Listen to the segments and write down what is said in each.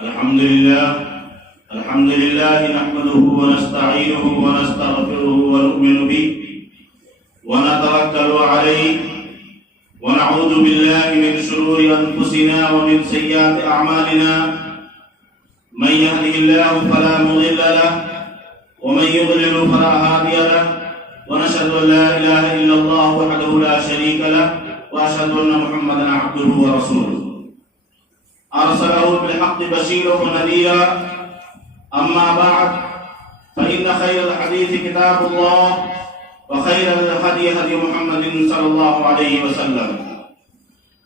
الحمد لله نحمده ونستعينه ونستغفره ونؤمن به ونتوكل عليه ونعوذ بالله من شرور أنفسنا ومن سيئات أعمالنا من يهده الله فلا مضل له ومن يضلل فلا هادي له ونشهد أن لا إله إلا الله وحده لا شريك له وأشهد أن محمدا عبده ورسوله أرسله بالحق بشيرا ونذيرا أما بعد فإن خير الحديث كتاب الله وخير الهدي هدي محمد صلى الله عليه وسلم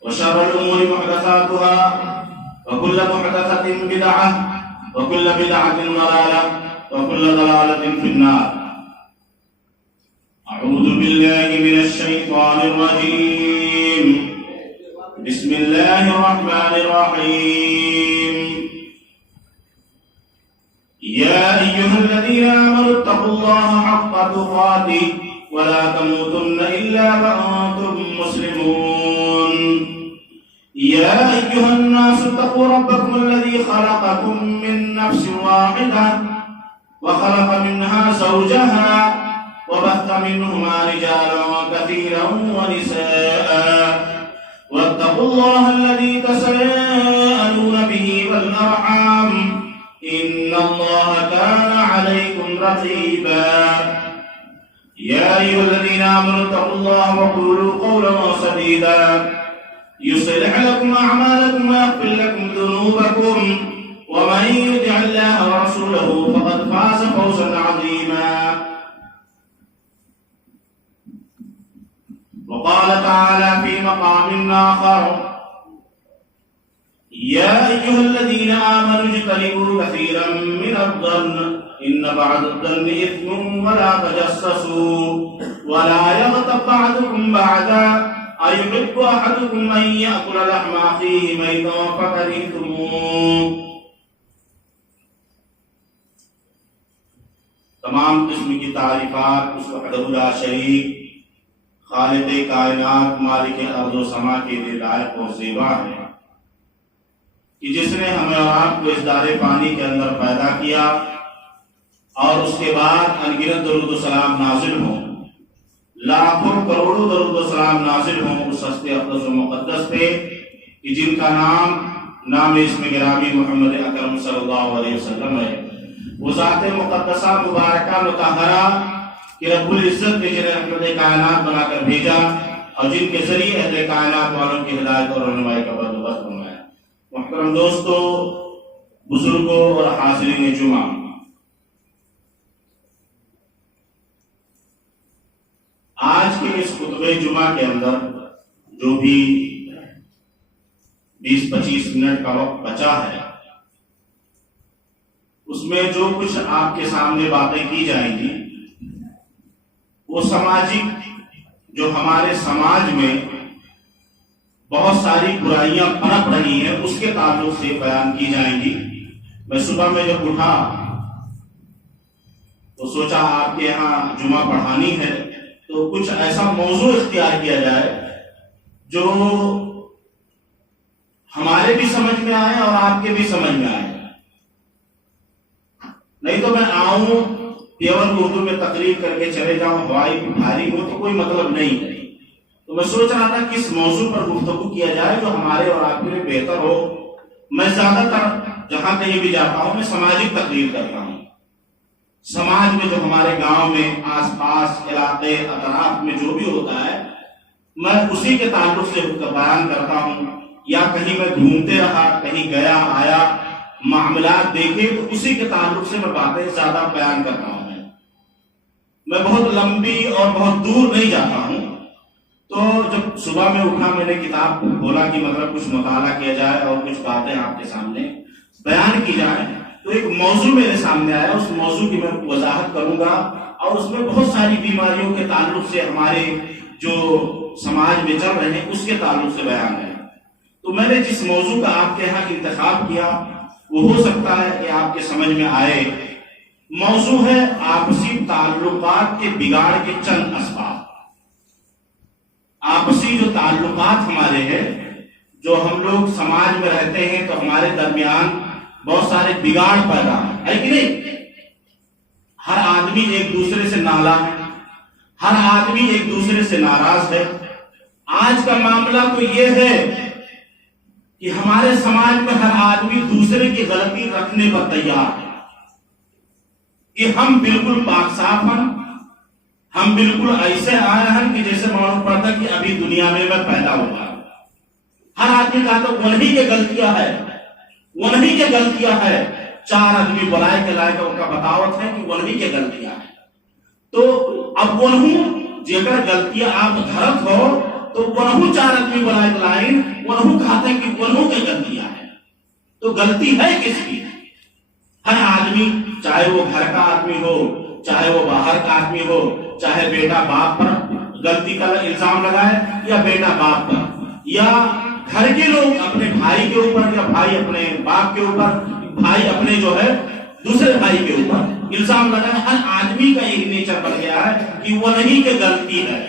وشر الأمور محدثاتها وكل محدثة بدعة وكل بدعة ضلالة وكل ضلالة في النار. أعوذ بالله من الشيطان الرجيم. بسم الله الرحمن الرحيم. يا أيها الذين آمنوا اتقوا الله حق تقاته ولا تموتن إلا وأنتم مسلمون. يا أيها الناس اتقوا ربكم الذي خلقكم من نفس واحدة وخلق منها زوجها وبث منهما رجالا كثيرا ونساء واتقوا الله الذي تساءلون به والأرحام إن الله كان عليكم رقيبا. يا أيها الذين آمنوا اتقوا الله وقولوا قولا سديدا يصلح لكم أعمالكم ويغفر لكم ذنوبكم ومن يطع الله ورسوله فقد فاز فوزا عظيما. وقال تعالى في مقام آخر: يا أيها الذين آمنوا اجتنبوا كثيرا من الظن إن بعض الظن إثم ولا تجسسوا ولا يغتب بعضكم بعضا أيحب أحدكم أن يأكل لحم أخيه ميتا فكرهتموه. تمام قسم کی تعریفات اس وحدہ لا شریک خالق کائنات مالک ارض و سما کے لیے لائق اور زیبا ہے کہ جس نے ہمیں اور آپ کو اس دار پانی کے اندر پیدا کیا اور اس کے بعد انگنت درود و سلام نازل ہوں، لاکھوں کروڑوں درود و سلام نازل ہوں اس ہستے اقدس و مقدس پہ کہ جن کا نام اسم گرامی محمد اکرم صلی اللہ علیہ وسلم ہے. وہ ذات مقدسہ مبارکہ مطہرہ کہ رب العزت نے جنہیں رحمت کائنات بنا کر بھیجا اور جن کے ذریعے اہل کائنات والوں کی ہدایت اور رہنمائی کا بندوبست فرمایا. محترم دوستو، بزرگوں اور حاضرین جمعہ، آج کے اس خطبہ جمعہ کے اندر جو بھی 20-25 منٹ کا وقت بچا ہے اس میں جو کچھ آپ کے سامنے باتیں کی جائیں گی وہ سماجی جو ہمارے سماج میں بہت ساری برائیاں پنپ رہی ہیں اس کے تعلق سے بیان کی جائیں گی. میں صبح میں جب اٹھا تو سوچا آپ کے یہاں جمعہ پڑھانی ہے تو کچھ ایسا موضوع اختیار کیا جائے جو ہمارے بھی سمجھ میں آئے اور آپ کے بھی سمجھ میں آئے. نہیں تو میں آؤں پیور اردو میں تقریر کر کے چلے جاؤں ہوائی بھاری ہو تو کوئی مطلب نہیں ہے. تو میں سوچ رہا تھا کس موضوع پر گفتگو کیا جائے جو ہمارے اور آپ کے لیے بہتر ہو. میں زیادہ تر جہاں کہیں بھی جاتا ہوں میں سماجی تقریر کرتا ہوں. سماج میں جو ہمارے گاؤں میں آس پاس علاقے اطراف میں جو بھی ہوتا ہے میں اسی کے تعلق سے بیان کرتا ہوں. یا کہیں میں گھومتے رہا، کہیں گیا آیا، معاملات دیکھے تو اسی کے تعلق سے میں باتیں زیادہ بیان کرتا ہوں. میں بہت لمبی اور بہت دور نہیں جاتا ہوں. تو جب صبح میں اٹھا میں نے کتاب کھولا کہ مطلب کچھ مطالعہ کیا جائے اور کچھ باتیں آپ کے سامنے بیان کی جائیں تو ایک موضوع میرے سامنے آیا. اس موضوع کی میں وضاحت کروں گا اور اس میں بہت ساری بیماریوں کے تعلق سے ہمارے جو سماج میں چل رہے ہیں اس کے تعلق سے بیان ہے. تو میں نے جس موضوع کا آپ کے یہاں انتخاب کیا وہ ہو سکتا ہے کہ آپ کے سمجھ میں آئے. موضوع ہے آپسی تعلقات کے بگاڑ کے چند اسباب. آپسی جو تعلقات ہمارے ہیں جو ہم لوگ سماج میں رہتے ہیں تو ہمارے درمیان بہت سارے بگاڑ پیدا ہے کہ نہیں؟ ہر آدمی ایک دوسرے سے نالا ہے، ہر آدمی ایک دوسرے سے ناراض ہے۔ آج کا معاملہ تو یہ ہے کہ ہمارے سماج میں ہر آدمی دوسرے کی غلطی رکھنے پر تیار ہے کہ ہم بالکل پاک صاف ہیں، ہم بالکل ایسے آئے ہیں کہ جیسے معلوم پڑتا کہ ابھی دنیا میں پیدا ہوا۔ ہر آدمی کہتا انہی کے غلطیاں ہے، انہی کے غلطیاں ہے۔ چار آدمی بلائے کے لائے ان کا بتاوت ہے کہ انہی کے غلطیاں ہے۔ تو اب انہوں جگر غلطیاں آپ دھرت ہو تو انہوں چار آدمی بلائے کے لائن انہوں کہتے ہیں کہ انہوں کے غلطیاں ہے۔ تو غلطی ہے کس کی؟ ہر آدمی، چاہے وہ گھر کا آدمی ہو، چاہے وہ باہر کا آدمی ہو، چاہے بیٹا باپ پر غلطی کا الزام لگائے یا بیٹا باپ پر، یا گھر کے لوگ اپنے بھائی کے اوپر، یا بھائی اپنے باپ کے اوپر، بھائی اپنے جو ہے دوسرے بھائی کے اوپر الزام لگائے۔ ہر آدمی کا ایک نیچر بن گیا ہے کہ وہ نہیں کہ غلطی ہے۔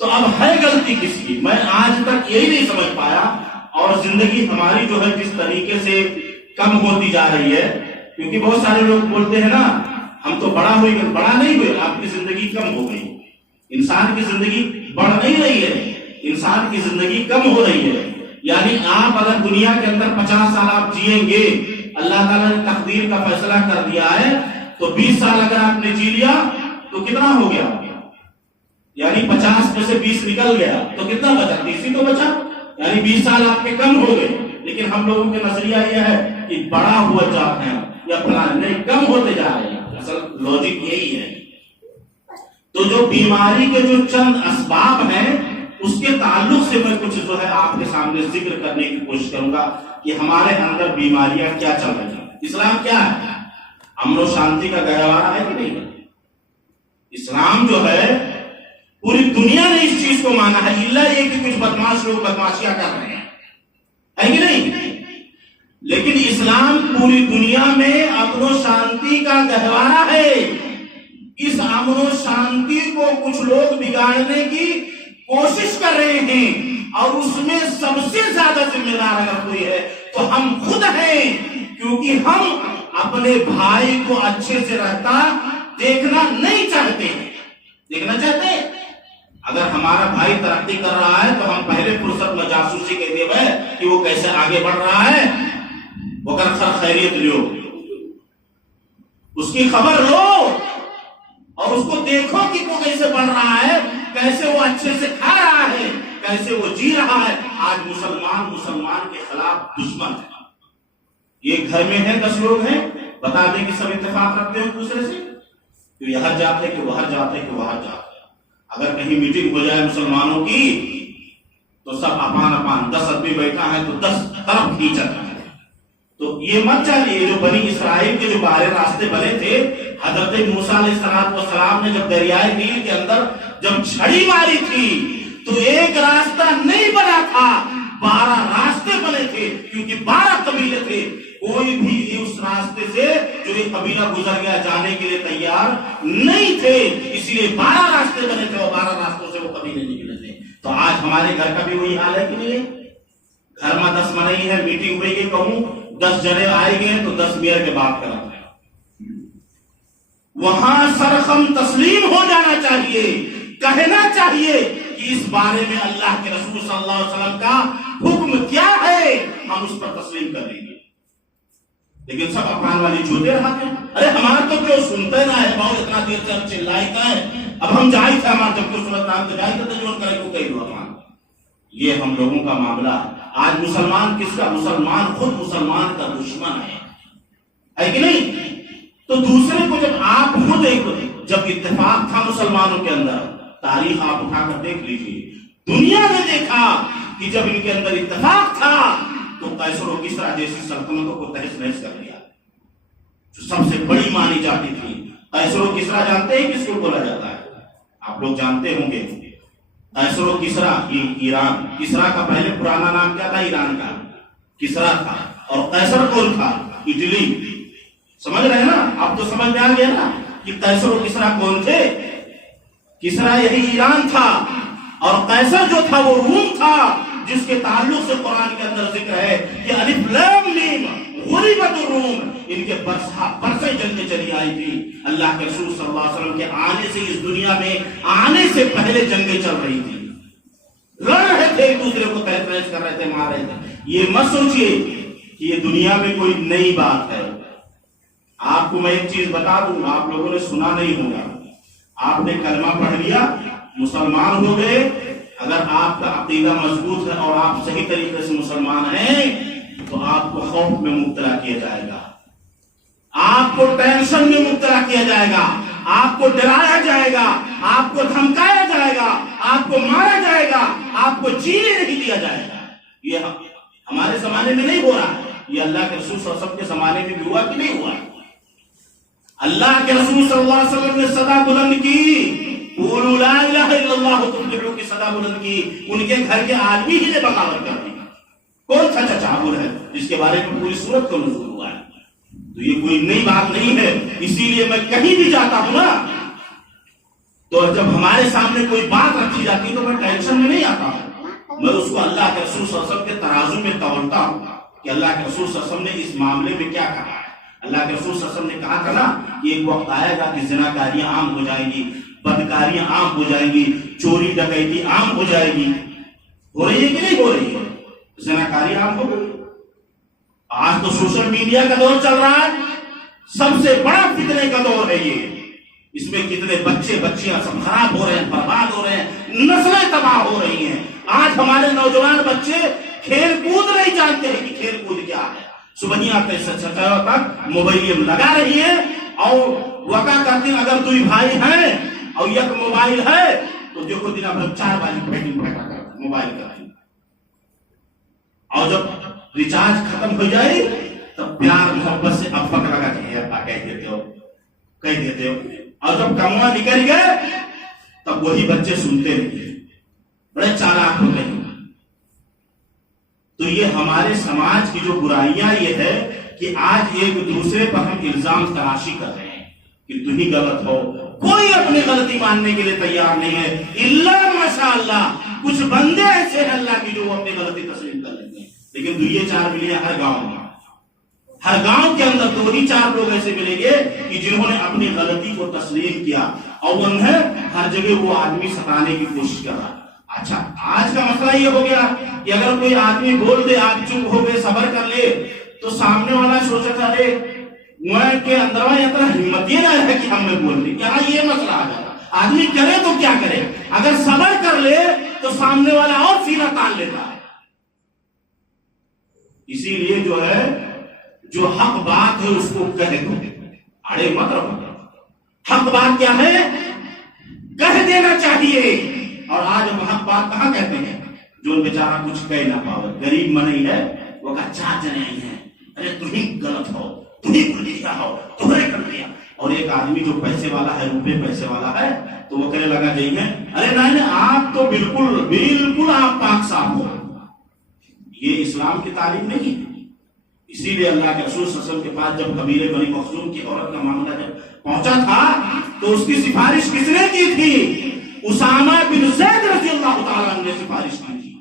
تو اب ہے غلطی کس کی؟ میں آج تک یہی نہیں سمجھ پایا، اور زندگی ہماری جو ہے جس طریقے سے کم ہوتی جا رہی ہے، کیونکہ بہت سارے لوگ بولتے ہیں نا ہم تو بڑا ہوئے گا، بڑا نہیں ہوئے، آپ کی زندگی کم ہو گئی۔ انسان کی زندگی بڑھ نہیں رہی ہے، انسان کی زندگی کم ہو رہی ہے۔ یعنی آپ اگر دنیا کے اندر 50 سال آپ جئیں گے، اللہ تعالیٰ نے تقدیر کا فیصلہ کر دیا ہے، تو 20 سال اگر آپ نے جی لیا تو کتنا ہو گیا؟ یعنی 50 میں سے 20 نکل گیا تو کتنا بچا؟ 30 ہی تو بچا، یعنی 20 سال آپ کے کم ہو گئے۔ لیکن ہم لوگوں کے نظریہ یہ ہے کہ بڑا ہوا جاتے ہیں یا فلان، نہیں، کم ہوتے جا رہے ہیں۔ اصل لوجک یہی ہے۔ تو جو بیماری کے جو چند اسباب ہیں اس کے تعلق سے میں کچھ جو ہے آپ کے سامنے ذکر کرنے کی کوشش کروں گا کہ ہمارے اندر بیماریاں کیا چل رہی ہیں۔ اسلام کیا ہے؟ امن و شانتی کا گہوارہ ہے کہ نہیں؟ اسلام جو ہے پوری دنیا نے اس چیز کو مانا ہے، الا یہ کہ کچھ بدماش لوگ بدماشیاں کر رہے ہیں، ہے کہ نہیں؟ لیکن اسلام پوری دنیا میں امن و شانتی کا گہوارہ ہے۔ اس امن و شانتی کو کچھ لوگ بگاڑنے کی کوشش کر رہے ہیں، اور اس میں سب سے زیادہ ذمہ دار اگر کوئی ہے تو ہم خود ہیں، کیونکہ ہم اپنے بھائی کو اچھے سے رہتا دیکھنا نہیں چاہتے۔ دیکھنا چاہتے ہیں اگر ہمارا بھائی ترقی کر رہا ہے تو ہم پہلے فرصت میں جاسوسی کے دیے کہ وہ کیسے آگے بڑھ رہا ہے، وہ کر خیریت لو، اس کی خبر لو اور اس کو دیکھو کہ وہ کیسے بڑھ رہا ہے، کیسے وہ اچھے سے کھا رہا ہے، کیسے وہ جی رہا ہے۔ آج مسلمان کے خلاف دشمن ہے۔ یہ گھر میں ہیں 10 لوگ ہیں، بتا دیں کہ سب اتفاق رکھتے ہیں دوسرے سے، کہ یہاں جاتے کہ وہاں جاتے کہ وہاں جاتے۔ اگر کہیں میٹنگ ہو جائے مسلمانوں کی تو سب اپان 10 آدمی بیٹھا ہے تو 10 طرف کھینچا ہے۔ تو یہ مت چاہیے، جو بنی اسرائیل کے جو باہر راستے بنے تھے، حضرت موسیٰ علیہ السلام نے جب دریائے نیل کے اندر جب چھڑی ماری تھی تو ایک راستہ نہیں بنا تھا، 12 راستے بنے تھے، کیونکہ 12 قبیلے تھے۔ کوئی بھی اس راستے سے جو یہ قبیلہ گزر گیا جانے کے لیے تیار نہیں تھے، اسی لیے 12 راستے بنے تھے اور 12 راستوں سے وہ قبیلے نکلے تھے۔ تو آج ہمارے گھر کا بھی وہی حال ہے کہ نہیں ہے؟ گھر میں 10 منئی ہے، میٹنگ ہوئی گئی، کہوں 10 جنے آئے گئے تو 10 میئر کے بات کرا، وہاں سرخم تسلیم ہو جانا چاہیے، کہنا چاہیے کہ اس بارے میں اللہ کے رسول صلی اللہ علیہ وسلم کا حکم کیا ہے، ہم اس پر تسلیم کر لیں گے۔ لیکن سب اپان والی جھوٹے رہتے ہیں، ارے ہمارا تو کیوں سنتے نہ ہے، بہت اتنا دیر سے ہم چلائی ہے، اب ہم جائی تھے، ہمارا جب کوئی سنت نام تو جائی تھے تجربہ کرے کو کہی دو اپان۔ یہ ہم لوگوں کا معاملہ ہے۔ آج مسلمان کس کا؟ مسلمان خود مسلمان کا دشمن ہے کہ نہیں؟ تو دوسرے کو جب آپ خود ایک جب اتفاق تھا مسلمانوں کے اندر، تاریخ آپ اٹھا کر دیکھ لیجیے، دنیا نے دیکھا کہ جب ان کے اندر اتفاق تھا تو قیصر و کسریٰ جیسی سلطنتوں کو تہس نہس کر دیا، جو سب سے بڑی مانی جاتی تھی۔ قیصر و کسریٰ جانتے ہیں کس کو بولا جاتا ہے؟ آپ لوگ جانتے ہوں گے، قیصر و کسریٰ ایران، کسریٰ کا پہلے پرانا نام کیا تھا؟ ایران کا کسریٰ تھا، اور قیصر کون تھا؟ اٹلی۔ سمجھ رہے ہیں نا؟ اب تو سمجھ میں آ گیا نا کہ قیصر و کسریٰ کون تھے؟ کسریٰ یہی ایران تھا، اور قیصر جو تھا وہ روم تھا، جس کے تعلق سے قرآن کے اندر ذکر ہے کہ الف لام میم معصوم، ان کے برسیں جنگیں چلی آئی تھی، اللہ کے رسول صلی اللہ علیہ وسلم کے آنے سے، اس دنیا میں آنے سے پہلے جنگیں چل رہی تھی، لڑ رہے تھے، ایک دوسرے کو تہس نہس کر رہے تھے، مار رہے تھے۔ یہ مت سوچئے کہ یہ دنیا میں کوئی نئی بات ہے۔ آپ کو میں ایک چیز بتا دوں، آپ لوگوں نے سنا نہیں ہوگا، آپ نے کلمہ پڑھ لیا، مسلمان ہو گئے، اگر آپ کا عقیدہ مضبوط ہے اور آپ صحیح طریقے سے مسلمان ہیں تو آپ کو خوف میں مبتلا کیا جائے گا، آپ کو ٹینشن میں مبتلا کیا جائے گا، آپ کو ڈرایا جائے گا، آپ کو دھمکایا جائے گا، آپ کو مارا جائے گا، آپ کو جینے نہیں دیا جائے گا۔ یہ ہمارے زمانے میں نہیں ہو رہا ہے، یہ اللہ کے رسول صلی اللہ علیہ وسلم کے زمانے میں بھی ہوا کہ نہیں ہوا؟ اللہ کے رسول صلی اللہ علیہ وسلم نے صدا بلند کی، قولوا لا الہ الا اللہ تفلحوا کی صدا بلند کی، ان کے گھر کے آدمی ہی نے بغاوت کر دی۔ کون سا چچا ابو ہے جس کے بارے میں پوری سورت کو نزول ہوا ہے؟ تو یہ کوئی نئی بات نہیں ہے، اسی لیے میں کہیں بھی جاتا ہوں نا تو جب ہمارے سامنے کوئی بات رکھی جاتی ہے تو میں ٹینشن میں نہیں آتا ہوں، میں اس کو اللہ کے رسول صلی اللہ علیہ وسلم کے ترازو میں تولتا ہوں کہ اللہ کے رسول صلی اللہ علیہ وسلم نے اس معاملے میں کیا کہا ہے۔ اللہ کے رسول صلی اللہ علیہ وسلم نے کہا تھا نا کہ ایک وقت آئے گا کہ زناکاریاں عام ہو جائیں گی، بدکاریاں عام ہو جائیں گی، چوری ڈکیتی عام ہو جائے گی۔ ہو رہی ہے کہ نہیں ہو رہی ہے؟ زناکاری عام ہو گئی۔ آج تو سوشل میڈیا کا دور چل رہا ہے، سب سے بڑا فتنے کا دور ہے یہ، اس میں کتنے بچے بچیاں سب خراب ہو رہے ہیں، برباد ہو رہے ہیں، نسلیں تباہ ہو رہی ہیں۔ آج ہمارے نوجوان بچے کھیل کود نہیں جانتے ہیں کہ کھیل کود کیا ہے، صبحیاں تک موبائل لگا رہی ہیں، اور وقت کرتے ہیں اگر دوئی بھائی ہیں اور یک موبائل ہے تو دیکھو دن اب 4 بجے بیٹنگ بیٹھا کرتا موبائل کا، اور جب ریچارج ختم ہو جائے تب پیار محبت سے اب پک لگا کہ کہہ دیتے ہو، اور جب کموا نکل گئے تب وہی بچے سنتے نہیں، بڑے چالاک ہو گئے۔ تو یہ ہمارے سماج کی جو برائیاں یہ ہے کہ آج ایک دوسرے پر ہم الزام تراشی کر رہے ہیں کہ تم ہی غلط ہو، کوئی اپنی غلطی ماننے کے لیے تیار نہیں ہے، الا ماشاءاللہ کچھ بندے ایسے ہیں اللہ کی جو وہ اپنی غلطی تسلیم کر لیں گے، لیکن 2-4 ملیں ہر گاؤں میں، ہر گاؤں کے اندر 2-4 لوگ ایسے ملیں گے کہ جنہوں نے اپنی غلطی کو تسلیم کیا، اور انہیں ہر جگہ وہ آدمی ستانے کی کوشش کر رہا۔ اچھا آج کا مسئلہ یہ ہو گیا کہ اگر کوئی آدمی بول دے، آپ چپ ہو گئے، صبر کر لے، تو سامنے والا سوچا تھا ارے میں کے اندر اتنا ہمت یہ نہ ہے کہ ہم نے بول دی، یہاں یہ مسئلہ آ جاتا۔ آدمی کرے تو کیا کرے، اگر صبر کر لے تو سامنے والا اور سینہ تان لیتا ہے۔ اسی لیے جو ہے جو حق بات ہے اس کو کہہ دو، اڑے مت رہو۔ حق بات کیا ہے؟ کہہ دینا چاہیے۔ اور آج ہم حق بات کہاں کہتے ہیں؟ جو بیچارہ کچھ کہہ نہ پاؤ، غریب منی ہے، وہ کہا 4 جنے آئی ہیں، ارے تم ہی غلط ہو، تم ہی گناہگار ہو، تمہیں کر دیا۔ اور ایک آدمی جو پیسے والا ہے، روپے پیسے والا ہے، تو وہ کہنے لگا جی میں ارے نہیں آپ تو بالکل آپ پاک صاف ہو۔ یہ اسلام کی تعلیم نہیں ہے۔ اسی لیے اللہ کے رسول صلی اللہ علیہ وسلم کے پاس جب قبیلے بنی مخزوم کی عورت کا معاملہ جب پہنچا تھا تو اس کی سفارش کس نے کی تھی؟ اسامہ بن زید رضی اللہ تعالیٰ عنہ نے سفارش کی تھی،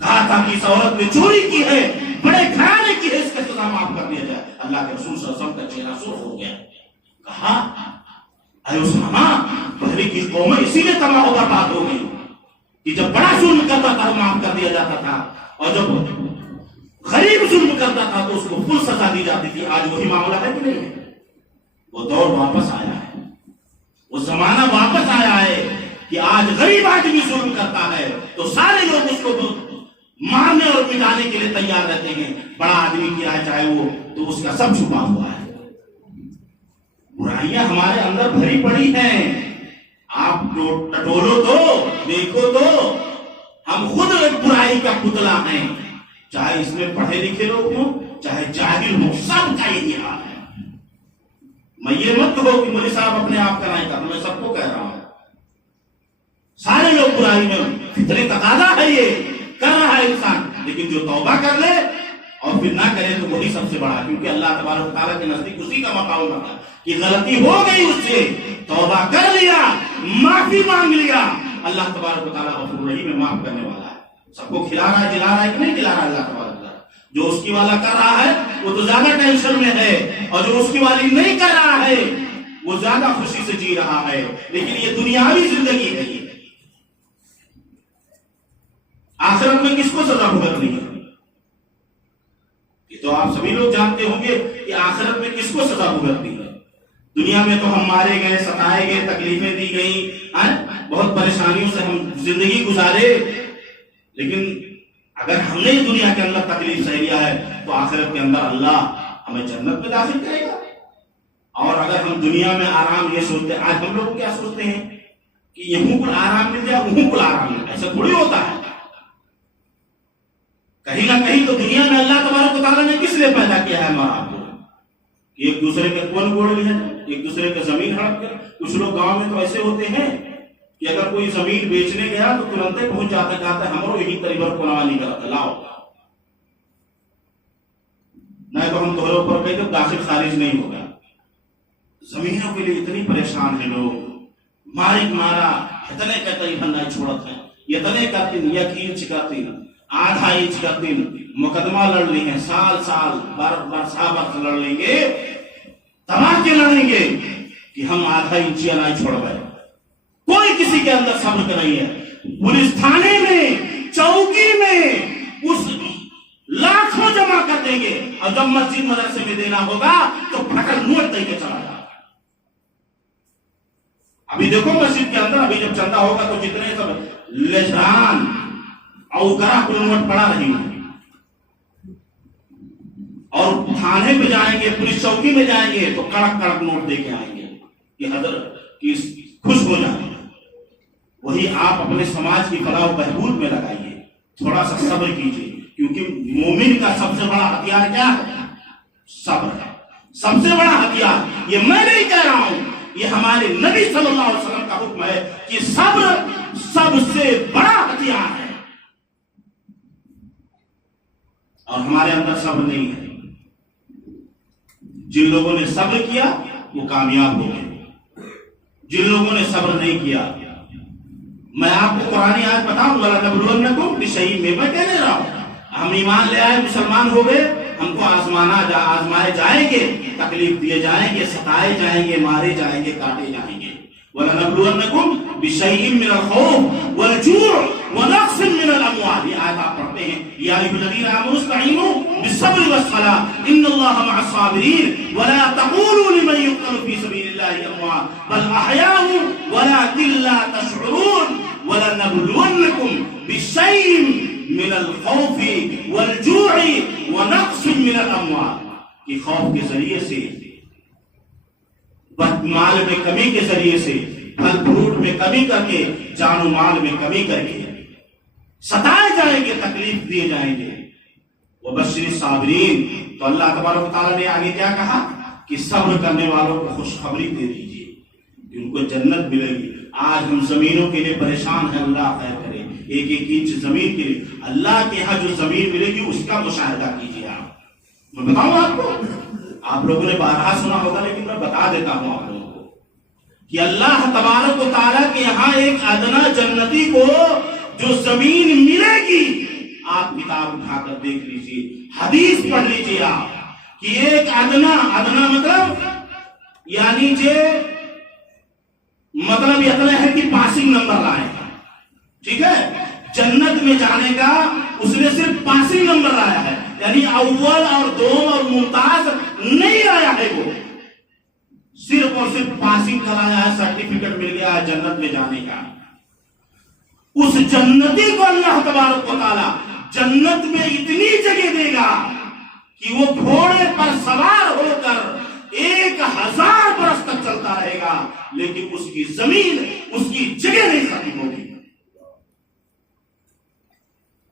کہا تھا کہ اس عورت نے چوری کی ہے، بڑے گھرانے کی ہے، اس کا سزا معاف کر دیا جائے۔ اللہ کے رسول صلی اللہ علیہ وسلم کا چہرہ سرخ ہو گیا، کہا اے اسامہ پہلے کی قومیں اسی لیے تباہ و برباد ہو گئی کہ جب بڑا ظلم کرتا تھا معاف کر دیا جاتا تھا، اور جب غریب ظلم کرتا تھا تو اس کو فل سزا دی جاتی تھی۔ آج وہی معاملہ ہے کہ نہیں ہے؟ وہ دور واپس آیا ہے، وہ زمانہ واپس آیا ہے کہ آج غریب آدمی ظلم کرتا ہے تو سارے لوگ اس کو مارنے اور مٹانے کے لیے تیار رہتے ہیں، بڑا آدمی کیا ہے چاہے وہ، تو اس کا سب چھپا ہوا ہے۔ برائیاں ہمارے اندر بھری پڑی ہیں، آپ ٹٹولو تو دیکھو تو ہم خود ایک برائی کا پتلا ہیں، چاہے اس میں پڑھے لکھے لوگ ہوں چاہے جاہل ہوں، سب کا یہی حال ہے۔ میں یہ مت کہو کہ مجھے صاحب اپنے آپ کا نہیں کرنا، میں سب کو کہہ رہا ہوں، سارے لوگ برائی میں، فطری تقاضا ہے یہ، کر رہا ہے انسان، لیکن جو توبہ کر لے اور پھر نہ کرے تو وہی سب سے بڑا، کیونکہ اللہ تبارک و تعالیٰ کے نزدیک اسی کا مقام ہوتا ہے کہ غلطی ہو گئی اس سے، توبہ کر لیا، معافی مانگ لیا، اللہ تبارک و تعالیٰ غفور رحیم میں معاف کرنے والا ہے۔ سب کو کھلا رہا ہے، جلا رہا ہے کہ نہیں جلا رہا ہے اللہ تبارک و تعالیٰ؟ جو اس کی والا کر رہا ہے وہ تو زیادہ ٹینشن میں ہے، اور جو اس کی والی نہیں کر رہا ہے وہ زیادہ خوشی سے جی رہا ہے. لیکن یہ دنیاوی زندگی ہے. یہ آخرت میں کس کو سزا بھگتنی ہے؟ یہ تو آپ سبھی لوگ جانتے ہوں گے کہ آخرت میں کس کو سزا بھگتنی ہے. دنیا میں تو ہم مارے گئے، ستائے گئے، تکلیفیں دی گئیں، بہت پریشانیوں سے ہم زندگی گزارے. لیکن اگر ہم نے دنیا کے اندر تکلیف سہ لیا ہے تو آخرت کے اندر اللہ ہمیں جنت میں داخل کرے گا. اور اگر ہم دنیا میں آرام یہ سوچتے، آج ہم لوگ کیا سوچتے ہیں کہ یہوں کو آرام مل جائے، وہوں کو آرام مل جائے. ایسا تھوڑی ہوتا ہے. کہیں نہ کہیں تو دنیا میں اللہ تبارک و تعالیٰ نے کس لیے پیدا کیا ہے ہمارا آپ کو؟ ایک دوسرے کے کون گوڑ لیا، ایک دوسرے کے زمین ہڑپ کر. کچھ لوگ گاؤں میں تو ایسے ہوتے ہیں کہ اگر کوئی زمین بیچنے گیا تو ترنت پہنچ جاتا کہتا ہے ہمارو یہی قریبر قرآن کرتا لاؤ، نہیں تو ہم تمہارے اوپر کہیں داخل خارج نہیں ہوگا. زمینوں کے لیے اتنی پریشان ہیں لوگ. مارک مارا اتنے کہتے ہی بھنڈائی چھوڑت ہیں، اتنے کرتے ہیں، یک انچ کرتے ہیں، آدھا انچ کرتے ہیں. مقدمہ لڑ لی ہیں، سال سال برس لڑ لیں گے، دبا کے لڑیں گے کہ ہم آدھا انچیا نہیں چھوڑ گئے. کوئی کسی کے اندر صبر کا نہیں ہے. پولیس تھانے میں، چوکی میں اس لاکھوں جمع کر دیں گے، اور جب مسجد مدرسے میں دینا ہوگا تو پھٹک نوٹ دے کے چلا جائے. ابھی دیکھو مسجد کے اندر ابھی جب چندہ ہوگا تو جتنے سب لجران اوگرا کو نوٹ پڑا رہی ہیں، اور تھانے پہ جائیں گے، پولیس چوکی میں جائیں گے تو کڑک کڑک نوٹ دے کے آئیں گے کہ حضرت خوش ہو جائیں. وہی آپ اپنے سماج کی فلاح و بہبود میں لگائیے. تھوڑا سا صبر کیجیے، کیونکہ مومن کا سب سے بڑا ہتھیار کیا ہے؟ صبر ہے. سب سے بڑا ہتھیار. یہ میں نہیں کہہ رہا ہوں، یہ ہمارے نبی صلی اللہ علیہ وسلم کا حکم ہے کہ صبر سب سے بڑا ہتھیار ہے. اور ہمارے اندر صبر نہیں ہے. جن لوگوں نے صبر کیا وہ کامیاب ہو گئے، جن لوگوں نے صبر نہیں کیا. میں آپ کو قرآن آیت بتاؤں گا، لَنَبْلُوَنَّكُمْ بِشَيْءٍ میں کہہ نہیں رہا ہوں. ہم ایمان لے آئے، مسلمان ہو گئے، ہم کو آزمائے جائیں گے، تکلیف دیے جائیں گے، ستائے جائیں گے، مارے جائیں گے، کاٹے جائیں گے. وَلَنَبْلُوَنَّكُمْ بِشَيْءٍ مِّنَ الْخَوْفِ وَالْجُوعِ وَنَقْصٍ مِّنَ الْأَمْوَالِ. یہ آیت آپ پڑھتے ہیں، یا ایھا الذین آمنوا استعینوا بالصبر والصلاۃ ان اللہ مع الصابرین ولا تقولوا لمن يقتل في سبيل الله اموات بل احیاء ولكن لا تشعرون. وَلَنَبْلُوَنَّكُمْ بِشَيْءٍ مِّنَ الْخَوْفِ وَالْجُوعِ وَنَقْصٍ مِّنَ الْأَمْوَالِ. کہ خوف کے ذریعے سے، مال میں کمی کے ذریعے سے، پھل فروٹ میں کمی کر کے، جان و مال میں کمی کر کے ستائے جائیں گے، تکلیف دیے جائیں گے. وَبَشِّرِ الصَّابِرِينَ. تو اللہ تبارک و تعالیٰ نے آگے کیا کہا کہ صبر کرنے والوں کو خوشخبری دے دیجیے کہ ان کو جنت ملے گی. آج ہم زمینوں کے لیے پریشان ہیں، اللہ خیر کرے. ایک ایک انچ زمین کے لیے اللہ کے ہاں جو زمین ملے گی اس کا مشاہدہ کیجیے. آپ میں بتاؤں آپ کو، آپ لوگوں نے بارہا سنا ہوگا لیکن میں بتا دیتا ہوں آپ لوگوں کو کہ اللہ تبارک و تعالیٰ کے یہاں ایک ادنا جنتی کو جو زمین ملے گی، آپ کتاب اٹھا کر دیکھ لیجیے، حدیث پڑھ لیجیے آپ کہ ایک ادنا مطلب یعنی مطلب اتنا ہے کہ پاسنگ نمبر لائے گا. ٹھیک ہے، جنت میں جانے کا اس نے صرف پاسنگ نمبر لایا ہے، یعنی اول اور دوم اور ممتاز نہیں آیا ہے، وہ صرف اور صرف پاسنگ کا لایا ہے، سرٹیفکیٹ مل گیا ہے جنت میں جانے کا. اس جنتی کو اللہ تبارک و تعالی جنت میں اتنی جگہ دے گا کہ وہ گھوڑے پر سوار ہو کر 1000 برس تک چلتا رہے گا، لیکن اس کی زمین، اس کی جگہ نہیں ختم ہوگی.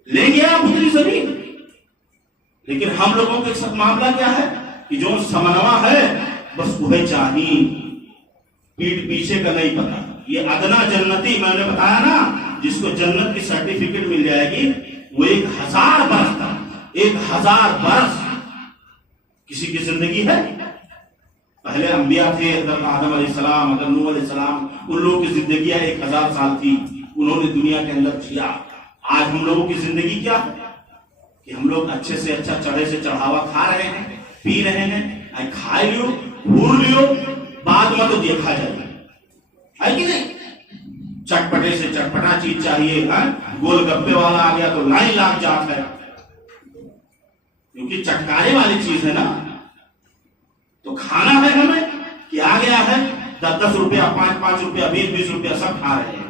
لیں گے آپ اتنی زمین. لیکن ہم لوگوں کے ساتھ معاملہ کیا ہے کہ جو سمنوا ہے بس وہ چاہیے، پیٹ پیچھے کا نہیں پتا. یہ ادنا جنتی میں نے بتایا نا، جس کو جنت کی سرٹیفکیٹ مل جائے گی، وہ 1000 برس تک، 1000 برس کسی کی زندگی ہے. پہلے انبیاء تھے، حضرت آدم علیہ السلام، حضرت نوح علیہ السلام، ان لوگوں کی زندگیاں 1000 سال تھی، انہوں نے دنیا کے اندر جیا. آج ہم لوگوں کی زندگی کیا ہے کہ ہم لوگ اچھے سے اچھا چڑھے سے چڑھاوا کھا رہے ہیں, پی رہے ہیں, کھا لیو بھول لیو, بعد میں تو دیکھا جائے ہے کہ نہیں. چٹپٹے سے چٹپٹا چیز چاہیے, گول گپے والا آ گیا تو لائن لاگ جاتا ہے, کیونکہ چٹکارے والی چیز ہے نا. تو کھانا ہے ہمیں کہ آ گیا ہے 10-10 روپیہ 5-5 روپیہ 20-20 روپیہ سب کھا رہے ہیں.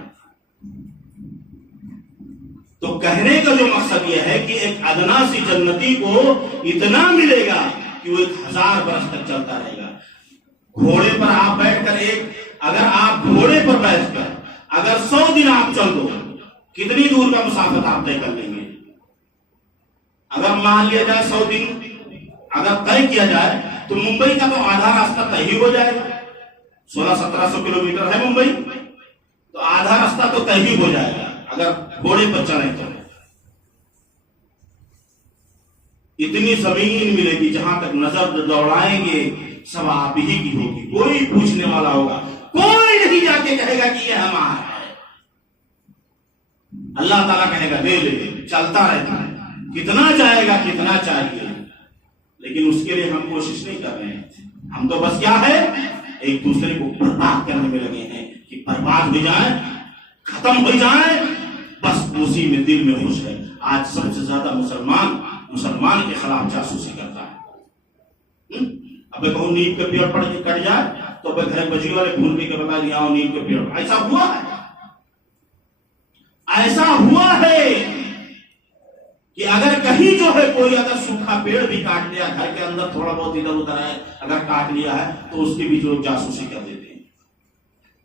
تو کہنے کا جو مقصد یہ ہے کہ ایک ادنا سی جنتی کو اتنا ملے گا کہ وہ 1000 برس تک چلتا رہے گا. گھوڑے پر آپ بیٹھ کر اگر آپ گھوڑے پر بیٹھ کر اگر 100 دن آپ چل دو, کتنی دور کا مسافت آپ طے کر لیں گے؟ اگر مان لیا جائے 100 دن اگر طے کیا جائے تو ممبئی کا تو آدھا راستہ طے ہی ہو جائے گا. 1600-1700 کلومیٹر ہے ممبئی, تو آدھا راستہ تو طے ہی ہو جائے گا اگر گھوڑے پر چلیں تو. اتنی زمین ملے گی جہاں تک نظر دوڑائیں گے سب آپ ہی کی ہوگی. کوئی پوچھنے والا ہوگا, کوئی نہیں جا کے کہے گا کہ یہ ہمارا ہے. اللہ تعالیٰ کہے گا دے لے, چلتا رہتا ہے, کتنا جائے گا کتنا چاہیے. لیکن اس کے لیے ہم کوشش نہیں کر رہے ہیں. ہم تو بس کیا ہے, ایک دوسرے کو برباد کرنے میں لگے ہیں کہ برباد ہو جائیں, ختم ہو جائیں, بس اسی میں دل میں خوش ہے. آج سب سے زیادہ مسلمان کے خلاف جاسوسی کرتا ہے. اب کہوں نیند کے پیڑ پڑ کے کٹ جائے تو اب گھر بجی والے بھول کے بتا دیا نیند کے پیڑ. ایسا ہوا ہے, ایسا ہوا ہے کہ اگر کہیں جو ہے کوئی اگر سوکھا پیڑ بھی کاٹ لیا, گھر کے اندر تھوڑا بہت ادھر ادھر ہے اگر کاٹ لیا ہے تو اس کی بھی جو جاسوسی کر دیتے ہیں.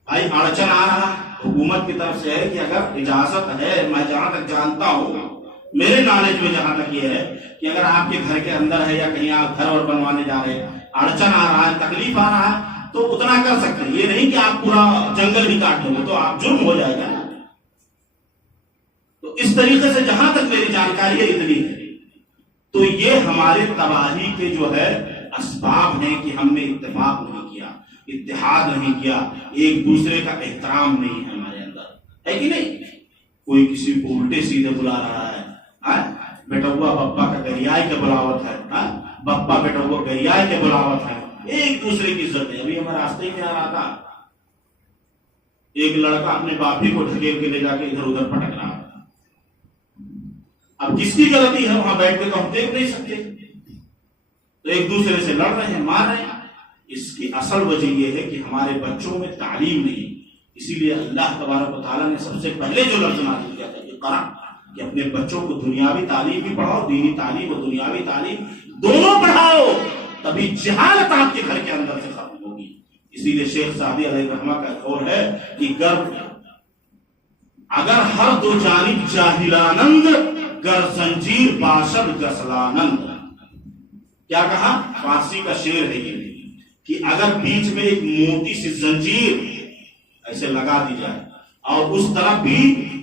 بھائی اڑچن آ رہا حکومت کی طرف سے ہے کہ اگر اجازت ہے, میں جہاں تک جانتا ہوں میرے نالج میں جہاں تک یہ ہے کہ اگر آپ کے گھر کے اندر ہے یا کہیں آپ گھر اور بنوانے جا رہے ہیں, اڑچن آ رہا ہے, تکلیف آ رہا ہے, تو اتنا کر سکتے ہیں. یہ نہیں کہ آپ پورا جنگل ہی کاٹ دیں گے تو آپ جرم ہو جائے گا. تو اس طریقے سے جہاں تک میری جانکاری ہے اتنی ہے. تو یہ ہمارے تباہی کے جو ہے اسباب ہیں کہ ہم نے اتفاق نہیں کیا, اتحاد نہیں کیا, ایک دوسرے کا احترام نہیں ہے ہمارے اندر, ہے کہ نہیں. کوئی کسی کو الٹے سیدھے بلا رہا ہے, بیٹوا بپا کا گریائی کے بلاوت ہے, بپا بیٹوا گریائی کے بلاوت ہے. ایک دوسرے کی عزت ہے. ابھی ہمارے راستے میں آ رہا تھا ایک لڑکا اپنے باپ ہی کو ڈھکیل کے لے جا کے ادھر ادھر پٹک رہا. اب کس کی غلطی ہے وہاں بیٹھ کے تو ہم دیکھ نہیں سکتے, تو ایک دوسرے سے لڑ رہے ہیں, مار رہے ہیں. اس کی اصل وجہ یہ ہے کہ ہمارے بچوں میں تعلیم نہیں. اسی لیے اللہ تبارک و تعالیٰ نے سب سے پہلے جو لفظ نازل کیا تھا اقرا, کہ اپنے بچوں کو دنیاوی تعلیم بھی پڑھاؤ, دینی تعلیم اور دنیاوی تعلیم دونوں پڑھاؤ, تبھی جہالت آپ کے گھر کے اندر سے ختم ہوگی. اسی لیے شیخ سعدی علیہ الرحمہ کا قول ہے کہ اگر ہر دو جانب جاہلانند گر زنجیر باشد گسلانند. کیا کہا؟ فارسی کا شعر ہے یہ کہ اگر بیچ میں ایک موٹی سی زنجیر ایسے لگا دی جائے اور اس طرف بھی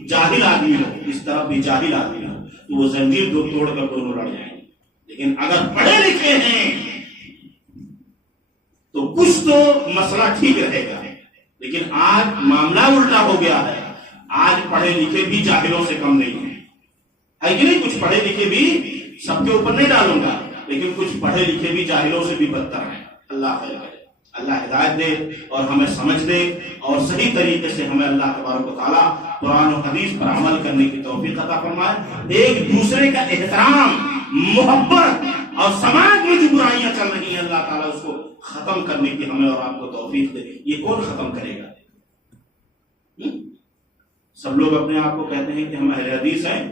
جاہل آدمی ہو اس طرف بھی جاہل آدمی ہو تو وہ زنجیر دو توڑ کر دونوں لڑ جائیں. لیکن اگر پڑھے لکھے ہیں تو کچھ تو مسئلہ ٹھیک رہے گا. لیکن آج معاملہ الٹا ہو گیا ہے. آج پڑھے لکھے بھی جاہلوں سے کم نہیں ہیں, ہے کہ نہیں. کچھ پڑھے لکھے بھی, سب کے اوپر نہیں ڈالوں گا, لیکن کچھ پڑھے لکھے بھی جاہلوں سے بھی بدتر ہیں. اللہ خیر کرے, اللہ ہدایت دے اور ہمیں سمجھ دے اور صحیح طریقے سے ہمیں اللہ تبارک و تعالیٰ قرآن و حدیث پر عمل کرنے کی توفیق عطا فرمائے. ایک دوسرے کا احترام, محبت اور سماج میں جو برائیاں چل رہی ہیں اللہ تعالیٰ اس کو ختم کرنے کی ہمیں اور آپ کو توفیق دے. یہ کون ختم کرے گا؟ سب لوگ اپنے آپ کو کہتے ہیں کہ ہم اہل حدیث ہیں,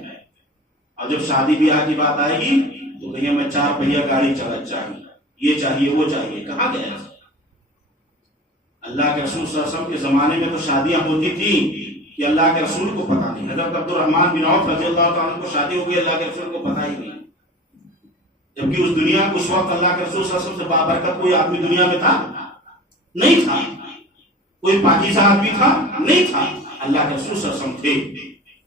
اور جب شادی بیاہ کی بات آئے گی تو کہیں ہمیں 4 پہیہ گاڑی چاہیے, یہ چاہیے, وہ چاہیے. کہاں گئے؟ اللہ کے رسول صلی اللہ علیہ وسلم کے زمانے میں تو شادیاں ہوتی تھیں کہ اللہ کے رسول کو پتا نہیں. حضرت عبد الرحمن بن عوف رضی اللہ تعالیٰ کو شادی ہو گئی, اللہ کے رسول کو پتا ہی نہیں. جبکہ اس دنیا کو اس وقت اللہ کے رسول صلی اللہ علیہ وسلم سے بابرکت کوئی آدمی دنیا میں تھا نہیں تھا, کوئی پاکیزہ آدمی تھا نہیں تھا. اللہ کے رسول صلی اللہ علیہ وسلم تھے,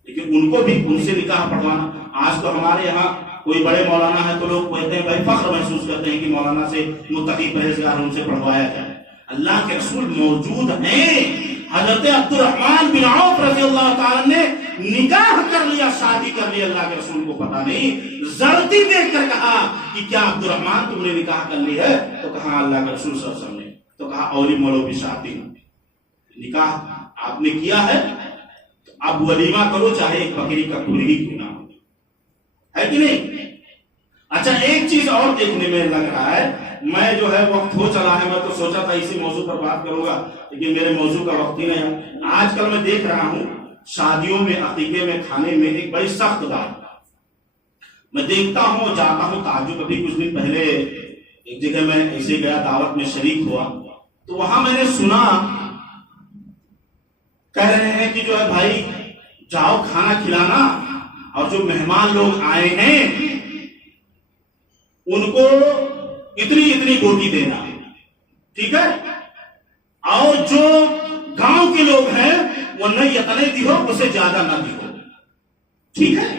لیکن ان کو بھی ان سے نکاح پڑھوانا. آج تو ہمارے یہاں کوئی بڑے مولانا ہے تو لوگ کہتے ہیں بھائی فخر محسوس کرتے ہیں کہ مولانا سے متقی پرہیزگار ان سے پڑھوایا جائے. اللہ کے رسول موجود ہیں, حضرت عبد الرحمن بن عوف رضی اللہ تعالیٰ نے نکاح کر لیا، شادی کر لی، اللہ کے رسول کو پتا نہیں، زرتی دیکھ کر کہا کہ کیا عبد الرحمن تم نے نکاح کر لی ہے؟ تو کہا اللہ کے رسول صلی اللہ علیہ وسلم نے، تو کہا اولی مولو بھی شادی، نکاح آپ نے کیا ہے تو اب ولیمہ کرو، چاہے ایک بکری کا ٹوری ہی کیوں نہ ہو، ہے کہ نہیں؟ اچھا ایک چیز اور دیکھنے میں لگ رہا ہے، میں جو ہے وقت ہو چلا ہے، میں تو سوچا تھا اسی موضوع پر بات کروں گا لیکن میرے موضوع کا وقت ہی نہیں۔ آج کل میں دیکھ رہا ہوں شادیوں میں، عقیقے میں، کھانے میں ایک بڑی سخت بات میں دیکھتا ہوں، جاتا ہوں تعجب۔ ابھی کچھ دن پہلے ایک جگہ میں ایسے گیا، دعوت میں شریک ہوا، تو وہاں میں نے سنا کہہ رہے ہیں کہ جو ہے بھائی جاؤ کھانا کھلانا، اور جو مہمان لوگ آئے ہیں ان کو اتنی اتنی بوٹی دینا، ٹھیک ہے، اور جو گاؤں کے لوگ ہیں وہ نہیں اتنے دیو، اسے زیادہ نہ دیو، ٹھیک ہے،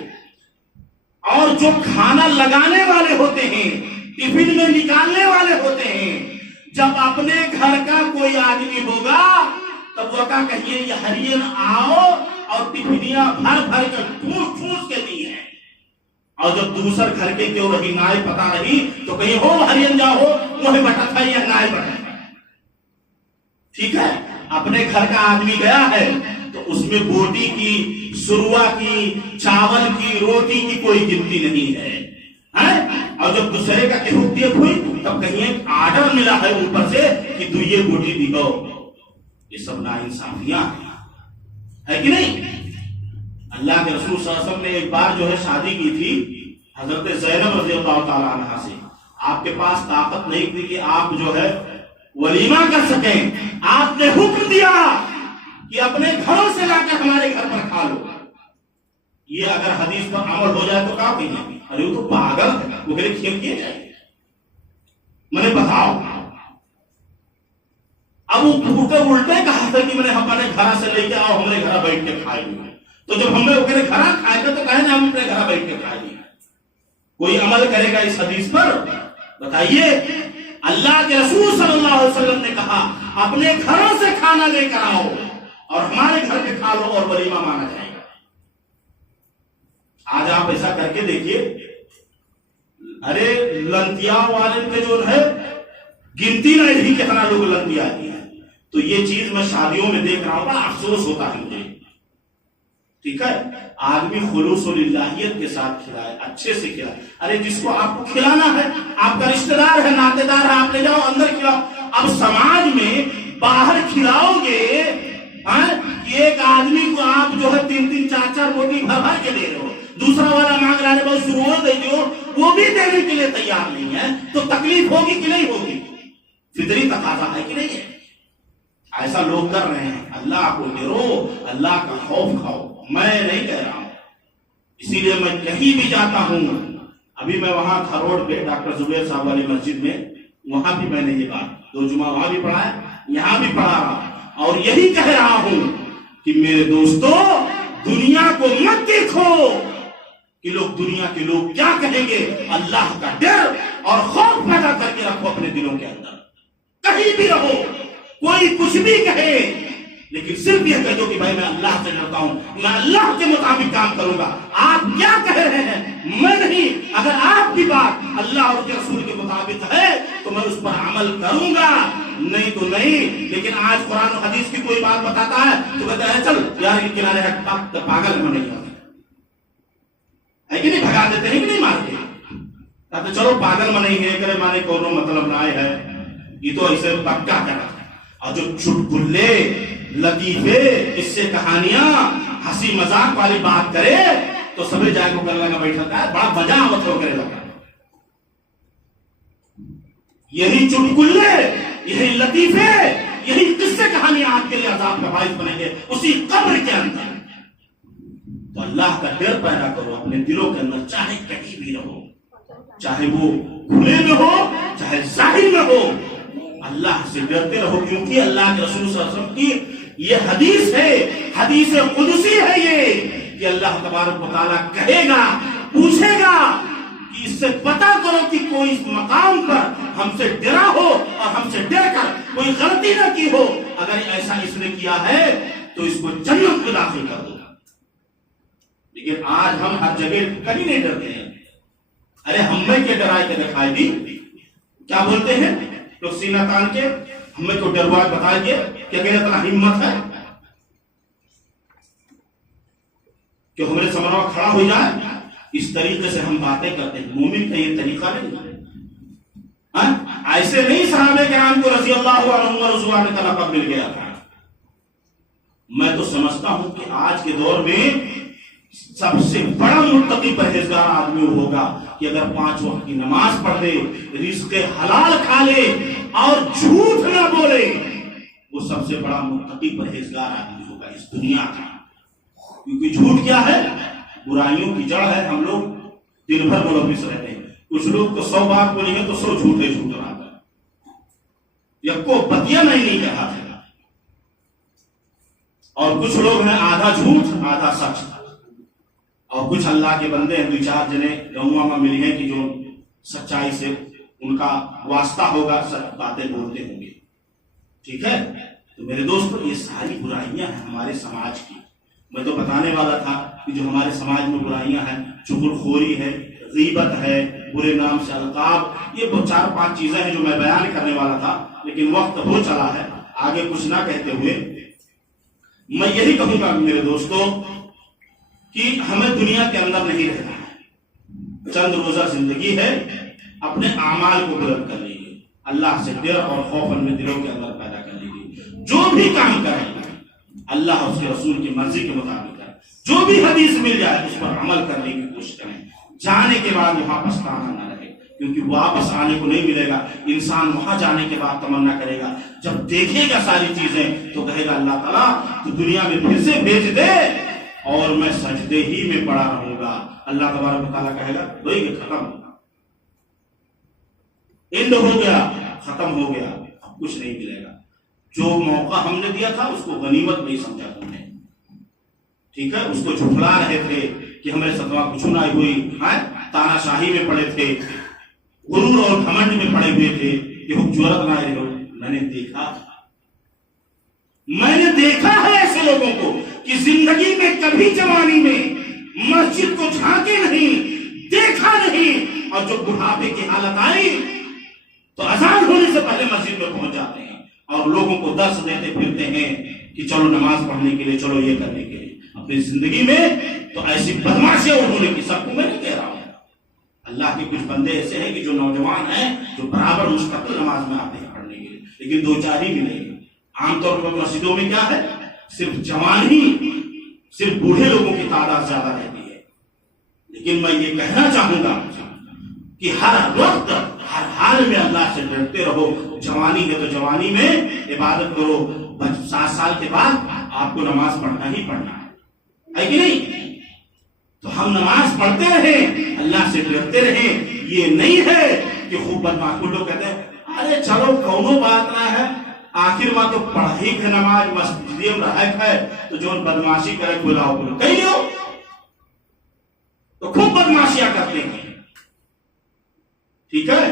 اور جو کھانا لگانے والے ہوتے ہیں، ٹفن میں نکالنے والے ہوتے ہیں، جب اپنے گھر کا کوئی آدمی ہوگا تب وہ کہا کہیے یہ ہرین آؤ، اور ٹفنیاں بھر بھر کر ٹھوس ٹھوس کے دی ہیں، اور جب دوسر گھر کے کیوں رہی نائے پتا رہی تو کہیں ہو ہرین جاؤ وہ بٹا تھا یہ نائے بٹا، ٹھیک ہے، اپنے گھر کا آدمی گیا ہے تو اس میں بوٹی کی، سروا کی، چاول کی، روٹی کی کوئی گنتی نہیں ہے، اور جب دوسرے کا حقیقت ہوئی تب کہیں آرڈر ملا ہے اوپر سے کہ تو یہ بوٹی دی ہو، یہ سب ناانصافیاں ہے کہ نہیں؟ اللہ کے رسول صلی اللہ علیہ وسلم نے ایک بار جو ہے شادی کی تھی حضرت زینب رضی اللہ تعالیٰ عنہ سے، آپ کے پاس طاقت نہیں تھی کہ آپ جو ہے ولیمہ کر سکیں، آپ نے حکم دیا کہ اپنے گھروں سے لا کر ہمارے گھر پر کھا لو۔ یہ اگر حدیث پر عمل ہو جائے تو کہا کہیں ارے وہ تو پاگل ہے، وہ میرے کھیل کیے جائے، میں نے بتاؤ، اب وہ الٹے کہا تھا کہ میں نے ہمارے گھر سے لے کے آؤ، ہمارے گھر بیٹھ کے کھائے گے، تو جب ہم نے وہ گھر کھائے گا تو کہے نا ہم اپنے گھر بیٹھ کے کھائے گے، کوئی عمل کرے گا اس حدیث پر؟ بتائیے، اللہ کے رسول صلی اللہ علیہ وسلم نے کہا اپنے گھروں سے کھانا لے کر آؤ اور ہمارے گھر پہ کھا لو اور ولیمہ مانا جائے گا۔ آج آپ ایسا کر کے دیکھیے، ارے لنتیا والے پہ جو ہے گنتی نہ رہی کتنا لوگ لنتیا آتی ہیں، تو یہ چیز میں شادیوں میں دیکھ رہا ہوں، بڑا افسوس ہوتا ہے مجھے، ٹھیک ہے، آدمی خلوص و للہیت کے ساتھ کھلائے، اچھے سے کھلائے، ارے جس کو آپ کو کھلانا ہے، آپ کا رشتہ دار ہے، ناطے دار ہے، آپ لے جاؤ اندر کھلاؤ۔ اب سماج میں باہر کھلاؤ گے، ایک آدمی کو آپ جو ہے 3-3 4-4 روٹی بھر بھر کے دے رہے ہو، دوسرا والا مانگ رہا ہے بہت ضرورت دے دو، وہ بھی دینے کے لیے تیار نہیں ہے، تو تکلیف ہوگی کہ نہیں ہوگی؟ فطری تقاضا ہے کہ نہیں ہے؟ ایسا لوگ کر رہے ہیں، اللہ کو ڈرو، اللہ کا خوف کھاؤ، میں نہیں کہہ رہا ہوں، اسی لیے میں کہیں بھی جاتا ہوں، ابھی میں وہاں تھا روڈ پہ ڈاکٹر زبیر صاحب والی مسجد میں، وہاں بھی میں نے یہ بات 2 جمعہ وہاں بھی پڑھا ہے، یہاں بھی پڑھا رہا، اور یہی کہہ رہا ہوں کہ میرے دوستو دنیا کو مت دیکھو کہ لوگ، دنیا کے لوگ کیا کہیں گے، اللہ کا ڈر اور خوف پیدا کر کے رکھو اپنے دلوں کے اندر، کہیں بھی رہو، کوئی کچھ بھی کہے لیکن صرف یہ کہہ دو کہ بھائی میں اللہ سے ڈرتا ہوں، میں اللہ کے مطابق کام کروں گا، آپ کیا کہہ رہے ہیں میں نہیں، اگر آپ کی بات اللہ اور کے رسول کے مطابق ہے تو میں اس پر عمل کروں گا، نہیں تو نہیں۔ لیکن آج قرآن و حدیث کی کوئی بات بتاتا ہے تو کہتا ہے چل یار یہ کنارے ہٹ، پاگل میں نہیں ہے کہ نہیں، بھگا دیتے ہیں کہ نہیں مارتے، کہتے چلو پاگل میں نہیں ہے کرے مانے کو مطلب نہ ہے، یہ تو ایسے پکا کرا، اور جو چٹکلے لطیفے اس سے کہانیاں ہنسی مذاق والی بات کرے تو سبھی جائے کو کرنے لگا بیٹھا ہے، بڑا مزہ آوت ہو کرے لگا۔ یہی چٹکلے، یہی لطیفے، یہی قصے کہانیاں آپ کے لیے عذاب کا باعث بنیں گے اسی قبر کے اندر۔ تو اللہ کا ڈر پیدا کرو اپنے دلوں کے اندر، چاہے کہیں بھی رہو، چاہے وہ کھلے میں ہو چاہے ظاہر میں ہو، اللہ سے ڈرتے رہو، کیونکہ اللہ کے رسول صلی اللہ علیہ وسلم کی یہ حدیث ہے، حدیث قدسی ہے یہ، کہ اللہ تبارک و تعالیٰ کہے گا، پوچھے گا کہ اس سے پتا کرو کہ کوئی اس مقام پر ہم سے ڈرا ہو اور ہم سے ڈر کر کوئی غلطی نہ کی ہو، اگر ایسا اس نے کیا ہے تو اس کو جنت میں داخل کر دو. لیکن آج ہم ہر جگہ کبھی نہیں ڈرتے ہیں. ارے ہمیں کیا ڈرائے کے دکھائی دی, کیا بولتے ہیں لوگ سینہ تان کے, ہمیں تو ڈروا بتائیے کہ اگر اتنا ہمت ہے کہ ہمارے سامنے کھڑا ہو جائے. اس طریقے سے ہم باتیں کرتے ہیں. مومن کا یہ طریقہ نہیں. ایسے نہیں صحابہ کرام کو رضی اللہ عنہم و رضوان کا لقب مل گیا تھا. میں تو سمجھتا ہوں کہ آج کے دور میں سب سے بڑا متقی پرہیزگار آدمی ہوگا کہ اگر 5 وقت کی نماز پڑھ لے, رزق حلال کھا لے اور جھوٹ نہ بولے, وہ سب سے بڑا متقی پرہیزگار آدمی ہوگا اس دنیا کا. کیونکہ جھوٹ کیا ہے؟ برائیوں کی جڑ ہے. ہم لوگ دن بھر ملوث رہتے ہیں. کچھ لوگ تو 100 بات بولیں گے تو 100 جھوٹے جھوٹ رہا ہے, یا کو بتیا نہیں کہا تھا. اور کچھ لوگ ہیں آدھا جھوٹ آدھا سچ. اور کچھ اللہ کے بندے ہیں 2-4 جنے گاؤں میں ملے ہیں کہ جو سچائی سے ان کا واسطہ ہوگا, سچ باتیں بولتے ہوں گے. ٹھیک ہے, تو میرے دوستو یہ ساری برائیاں ہیں ہمارے سماج کی. میں تو بتانے والا تھا کہ جو ہمارے سماج میں برائیاں ہیں, چغل خوری ہے, غیبت ہے, برے نام سے القاب, یہ 4-5 چیزیں ہیں جو میں بیان کرنے والا تھا, لیکن وقت ہو چلا ہے. آگے کچھ نہ کہتے ہوئے میں یہی کہوں گا میرے دوستو کہ ہمیں دنیا کے اندر نہیں رہنا ہے. چند روزہ زندگی ہے, اپنے اعمال کو بلند کر لیجیے. اللہ سے ڈر اور خوف اپنے دلوں کے اندر پیدا کر لیجیے. جو بھی کام کریں اللہ اور اس کے رسول کی مرضی کے مطابق کریں. جو بھی حدیث مل جائے اس پر عمل کرنے کی کوشش کریں. جانے کے بعد وہاں پچھتانا نہ رہے, کیونکہ واپس آنے کو نہیں ملے گا. انسان وہاں جانے کے بعد تمنا کرے گا, جب دیکھے گا ساری چیزیں تو کہے گا اللہ تعالیٰ تو دنیا میں پھر سے بھیج دے اور میں سجدے ہی میں پڑا رہوں گا. اللہ تبارک و تعالیٰ کہے گا وہی ختم اینڈ ہو گیا, ختم ہو گیا, اب کچھ نہیں ملے گا. جو موقع ہم نے دیا تھا اس کو غنیمت نہیں سمجھا تم نے. ٹھیک ہے, اس کو جھٹلا رہے تھے کہ ہمارے ساتھ وہاں کچھ نہ ہوئی, تانا شاہی میں پڑے تھے, غرور اور گھمنڈ میں پڑے ہوئے تھے کہ ہم جرأت نہ رہے ہو. میں نے دیکھا ہے ایسے لوگوں کو کہ زندگی میں کبھی جوانی میں مسجد کو جھانکے نہیں, دیکھا نہیں, اور جو بڑھاپے کی حالت آئی تو اذان ہونے سے پہلے مسجد میں پہنچ جاتے ہیں اور لوگوں کو درس دیتے پھرتے ہیں کہ چلو نماز پڑھنے کے لیے, چلو یہ کرنے کے لیے. اپنی زندگی میں تو ایسی بدماشیاں ہونے کی, سب کو میں نہیں کہہ رہا ہوں. اللہ کے کچھ بندے ایسے ہیں کہ جو نوجوان ہیں جو برابر مستقل نماز میں آتے ہیں پڑھنے کے لیے, لیکن 2-4 ہی ملیں گے. عام طور پر مسجدوں میں کیا ہے, صرف جوان ہی, صرف بوڑھے لوگوں کی تعداد زیادہ رہتی ہے. لیکن میں یہ کہنا چاہوں گا کہ ہر وقت ہر حال میں اللہ سے ڈرتے رہو. جوانی ہے تو جوانی میں عبادت کرو, 7 سال کے بعد آپ کو نماز پڑھنا ہی پڑھنا ہے کہ نہیں؟ تو ہم نماز پڑھتے رہیں, اللہ سے ڈرتے رہیں. یہ نہیں ہے کہ خوب بدماش لوگ کہتے ہیں ارے چلو کونو بات نہ ہے, آخر میں تو پڑھائی ہے نماز مسجد میں رہا ہے تو جو بدماشی کرے بلاؤ بولو کہیں ہو تو خوب بدماشیاں کرتے ہیں. ٹھیک ہے,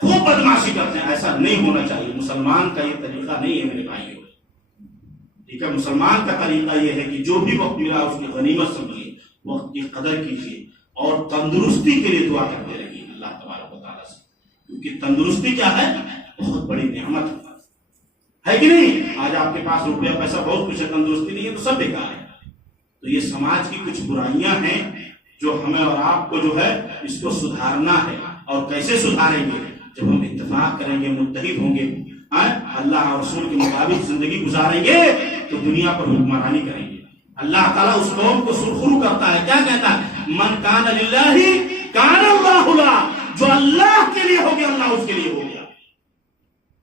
خوب بدماشی کرتے ہیں. ایسا نہیں ہونا چاہیے. مسلمان کا یہ طریقہ نہیں ہے میرے بھائیوں. ٹھیک ہے, مسلمان کا طریقہ یہ ہے کہ جو بھی وقت ملا اس کی غنیمت سمجھیے, وقت کی قدر کیجیے اور تندرستی کے لیے دعا کرتے رہیے اللہ تبارک و تعالیٰ سے, کیونکہ تندرستی کیا ہے, بہت بڑی نعمت ہے کہ نہیں؟ آج آپ کے پاس روپیہ پیسہ بہت کچھ ہے, تندرستی نہیں ہے تو سب بیکار ہے. تو یہ سماج کی کچھ برائیاں ہیں جو ہمیں اور آپ کو جو ہے اس کو سدھارنا ہے. اور کیسے سدھاریں گے؟ جب ہم اتفاق کریں گے, متحد ہوں گے, اللہ اور رسول کے مطابق زندگی گزاریں گے تو دنیا پر حکمرانی کریں گے. اللہ تعالیٰ اس قوم کو سرخرو کرتا ہے, کیا کہتا ہے, من کان للہ کان اللہ لہ, جو اللہ کے لیے ہو گیا اللہ اس کے لیے ہو گیا.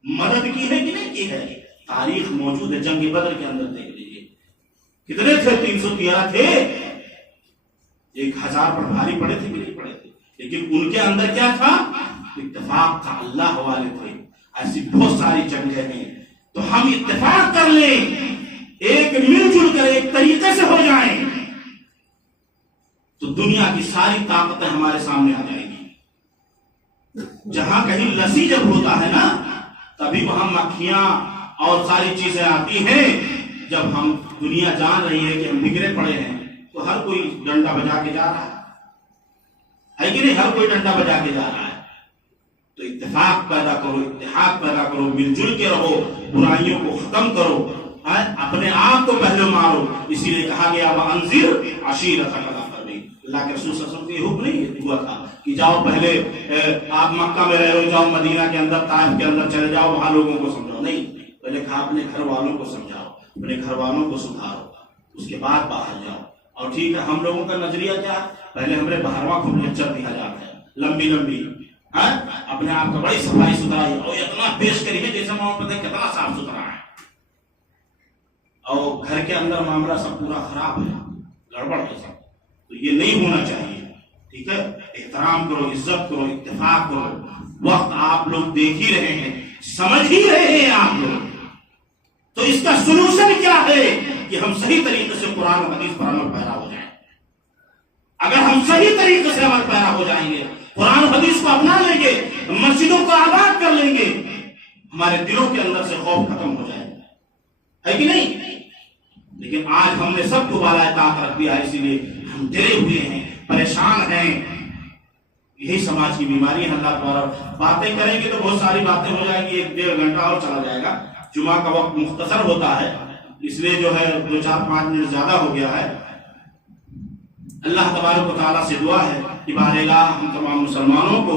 مدد کی ہے کہ نہیں کی ہے؟ تاریخ موجود ہے. جنگ بدر کے اندر دیکھ لیجیے کتنے تھے, 313 تھے. 1000 پر بھاری پڑے تھے کہ نہیں پڑے تھے, لیکن ان کے اندر کیا تھا, اتفاق تھا, اللہ والے تھے. ایسی بہت ساری جنگیں ہیں, تو ہم اتفاق کر لیں, ایک مل جل کر ایک طریقے سے ہو جائیں تو دنیا کی ساری طاقتیں ہمارے سامنے آ جائیں گی. جہاں کہیں لسی جب ہوتا ہے نا تبھی وہاں مکھیاں اور ساری چیزیں آتی ہیں. جب ہم دنیا جان رہی ہے کہ ہم بگڑے پڑے ہیں تو ہر کوئی ڈنڈا بجا کے جا رہا ہے کہ نہیں؟ ہر کوئی ڈنڈا بجا کے جا رہا ہے. تو اتفاق پیدا کرو، اتحاد پیدا کرو، مل جل کے رہو، برائیوں کو ختم کرو، اپنے آپ کو پہلے مارو. اسی لیے کہا گیا وَأَنذِرْ عَشِيرَتَكَ الْأَقْرَبِينَ. اللہ کے رسول صلی اللہ علیہ وسلم کی حکم نہیں ہوا تھا کہ جاؤ پہلے آپ مکہ میں رہ رہے ہو، جاؤ مدینہ کے اندر، طائف کے اندر چلے جاؤ، وہاں لوگوں کو سمجھاؤ. نہیں، پہلے کہا اپنے گھر والوں کو سمجھاؤ، اپنے گھر والوں کو سدھارو، اس کے بعد باہر جاؤ. اور ٹھیک ہے، ہم لوگوں کا نظریہ کیا ہے؟ پہلے ہمیں باہرواں کو لیکچر دیا جاتا ہے، لمبی لمبی، اپنے آپ کا بڑی صفائی ستھرائی اور اتنا پیش کری ہے جیسے وہاں پتہ کتنا صاف ستھرا ہے، اور گھر کے اندر معاملہ سب پورا خراب ہے، گڑبڑ ہے سب. تو یہ نہیں ہونا چاہیے. ٹھیک ہے، احترام کرو، عزت کرو، اتفاق کرو. وقت آپ لوگ دیکھ ہی رہے ہیں، سمجھ ہی رہے ہیں آپ لوگ. تو اس کا سلوشن کیا ہے کہ ہم صحیح طریقے سے قرآن و حدیث پر عمل پیرا ہو جائیں. اگر ہم صحیح طریقے سے عمل پیرا ہو جائیں گے، قرآن و حدیث کو اپنا لیں گے، مسجدوں کو آباد کر لیں گے، ہمارے دلوں کے اندر سے خوف ختم ہو جائے گا، ہے کہ نہیں؟ لیکن آج ہم نے سب کو بالائے طاقت رکھ دیا ہے، اسی لیے ہم ڈرے ہوئے ہیں، پریشان ہیں. یہی سماج کی بیماری ہے. اللہ تعالیٰ باتیں کریں گے تو بہت ساری باتیں ہو جائیں گی، 1-1.5 گھنٹہ اور چلا جائے گا. جمعہ کا وقت مختصر ہوتا ہے، اس لیے جو ہے 2-4-5 منٹ زیادہ ہو گیا ہے. اللہ تبارک و تعالیٰ سے دعا ہے کہ بار الہ ہم تمام مسلمانوں کو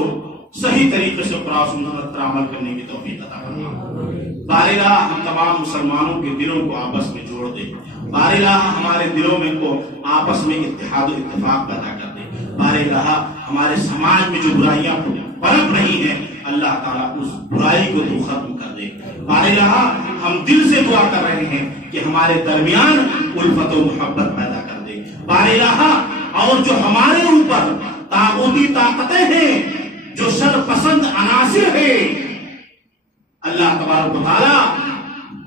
صحیح طریقے سے قرآن و سنت پر عمل کرنے کی توفیق عطا فرما. بار الہ ہم تمام مسلمانوں کے دلوں کو آپس میں جوڑ دے. بار الہ ہمارے دلوں میں کو آپس میں اتحاد و اتفاق پیدا کر دے. بار الہ ہمارے سماج میں جو برائیاں پنپ رہی ہیں، اللہ تعالیٰ اس برائی کو تو ختم کر دے. بار الہ ہم دل سے دعا کر رہے ہیں کہ ہمارے درمیان الفت و محبت پیدا کر دے. بار الہ اور جو ہمارے اوپر طاغوتی طاقتیں ہیں، جو شر پسند عناصر ہیں، اللہ تبارک و تعالیٰ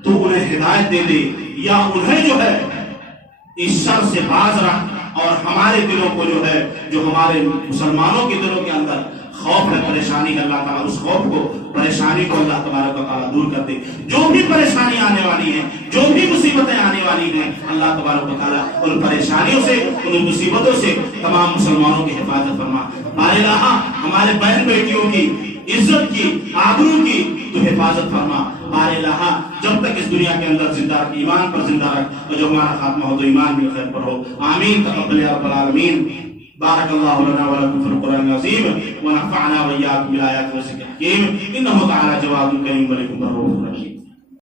تو انہیں ہدایت دے دے، یا انہیں جو ہے اس شر سے باز رکھ، اور ہمارے دلوں کو جو ہے، جو ہمارے مسلمانوں کے دلوں کے اندر خوف ہے، پریشانی ہے، اللہ تعالیٰ اس خوف کو، پریشانی کو اللہ تبارک و تعالیٰ دور کر دے. جو بھی پریشانی آنے والی ہیں، جو بھی مصیبتیں آنے والی ہیں، اللہ تبارک و تعالیٰ ان پریشانیوں سے، ان مصیبتوں سے تمام مسلمانوں کی حفاظت فرما. بار الہ ہمارے بہن بیٹیوں کی عزت کی، آبرو کی تو حفاظت فرما. بار الہ جب تک اس دنیا کے اندر زندہ رکھ، ایمان پر زندہ رکھ، اور جو ہمارا خاتمہ ہو تو ایمان بھی خیر پر ہو. آمین. تقبل یا رب العالمین. بارك الله لنا ولكم في القرآن العظيم، ونفعنا وإياكم بالآيات والذكر الحكيم، إنه تعالى جواد كريم ملك رؤوف رحيم.